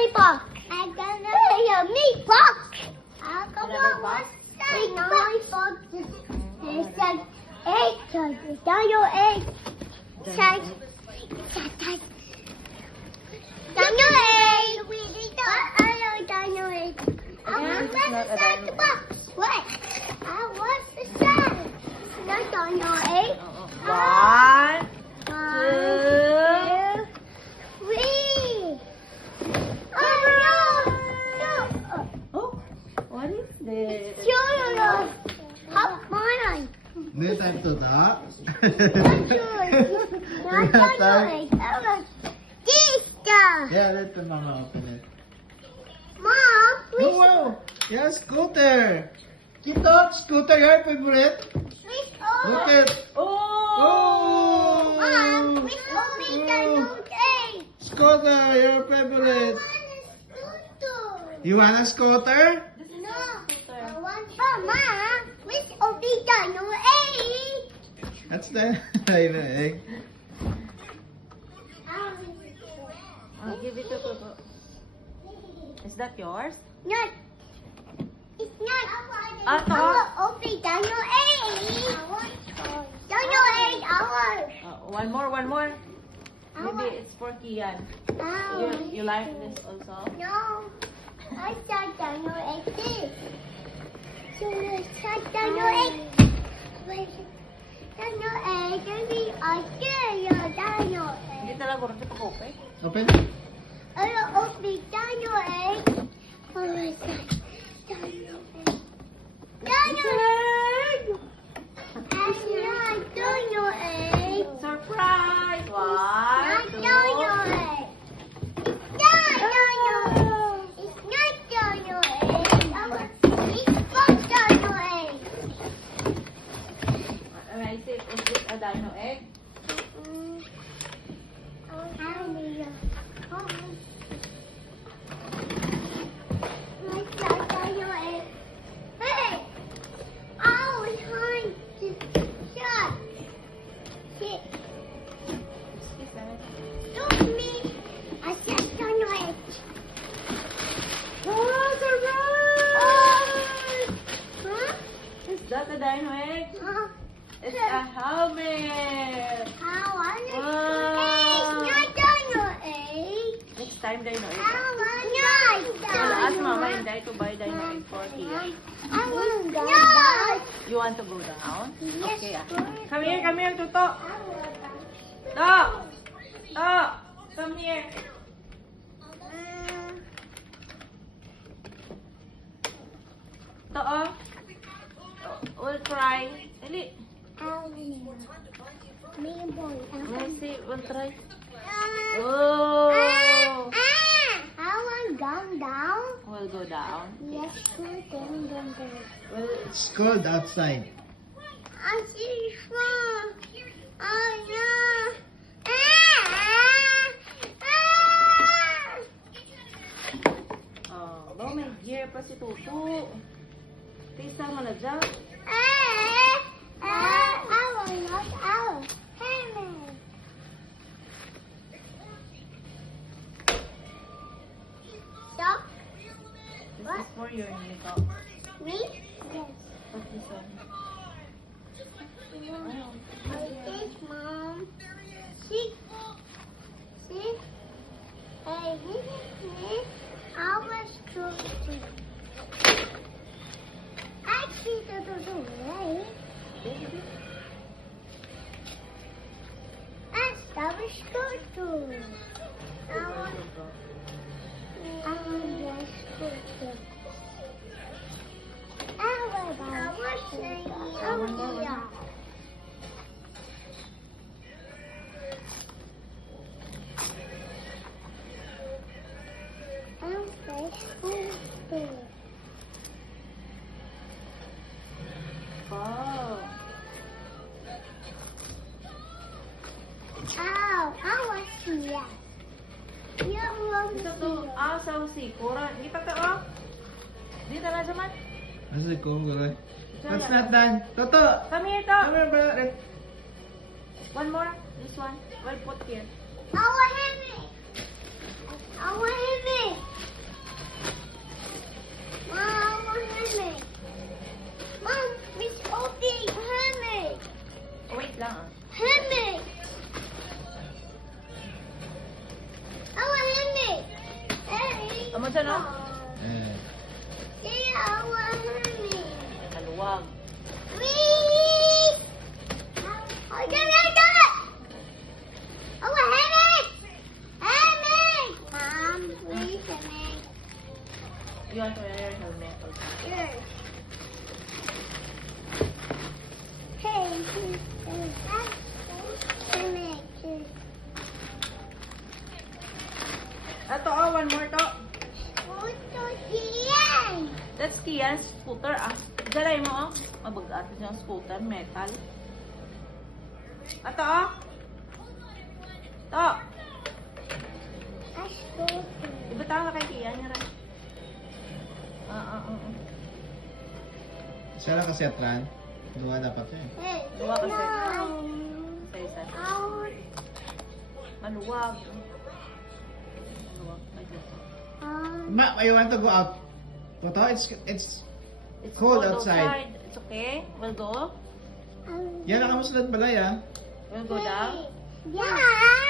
lollipop. I got a meatball. I got a lollipop. It's an egg. It's your egg. Daniel egg. Hello, Daniel egg. I want the box. What? I want the sun. Not Daniel egg. One, One, two, three. Oh no! oh, what is this? Sure. Hop mine. This time to that. Not Daniel egg. Sister. Yeah, let the mama open it. Mom, Oh, please. wow. Yeah, scooter. Kito, scooter, your favorite? Please Look open. at. Oh! Mom, please open Daniel egg. Scooter, your favorite. You want a scooter? No, I want Mama. Please open Daniel egg. That's the egg. I'll give it to Toto. Is that yours? Not. It's not. Ah, I will open Daniel egg. Daniel egg. I One more. want. Maybe it's for Kian. You like this also? No. I saw Daniel egg too. So let's try Daniel egg. Wait. Daniel egg. Maybe I share Daniel Hindi egg. talaga rin ito okay. Open. I will open Daniel egg. Oh my God. Daniel egg. Daniel egg. Daniel egg. Surprise! One, Not two. Daniel egg. It's not Daniel egg. It's not Daniel egg. It's not Daniel egg. I say, is it a dino egg? Hey! Oh, it's hard to shut. Shit. Is that? Don't me. I said Daniel egg. Oh, surprise! Huh? Is that a dino egg? Huh? It's a helmet. How I Wow. Hey, not Daniel egg. Next time dino egg. I want not Well, ask Daniel Mama egg. and Dad to buy dino egg for Kian. I want not. You want to go down? Yes, Okay. sure. Come here, Toto. To. Come here. To, oh. We'll try. Dali. Me and boy. Let's see. We'll try. Ah, Oh. I want down, down. We'll go down. Yes, down. Well, It's cold outside. I see strong. Oh no. oh, may gear pa si Tutu. Tisa mo na dyan. I will not out. Hammer. Stop. This is for your new dog. Me? Yes. What's this one? This mom. See? See? Hey, this is me. I was cooking. I see the way. I was cooking. I want this cooking. I was saying, oh yeah. Wow. Ow, I want to yes. You want Ito to to, sa sikura. Dito to, oh. Dito na sa mat. That's cool, right? That's not done. Toto! Come here, Come to. here, brother. One more. This one. Well, put here. I want him. I want him. Tama dyan, no? Eh. Yeah, I want me. Maluwag. Wee! Oh, dyan! Oh, Henry! Henry! Mom, please, Henry. You want to wear your helmet also. Yes. Hey, Henry. Ito, oh, one more to. Puto siyan. That's Kian scooter, ah. Dalay mo, oh. Mabagat yung scooter, metal. Ito, oh. To. Asko. Ibutaw na kay Kian, niya rin. Siya lang kasi atran. Dua dapat yun. Hey, Dua kasi. no. Isa-isa. Out. Maluwag. Maluwag. Ay, dito. Ma, you want to go out? Toto, it's It's cold outside. It's okay. We'll go. Yan, nakamusulad balay ah. We'll go down. Yeah.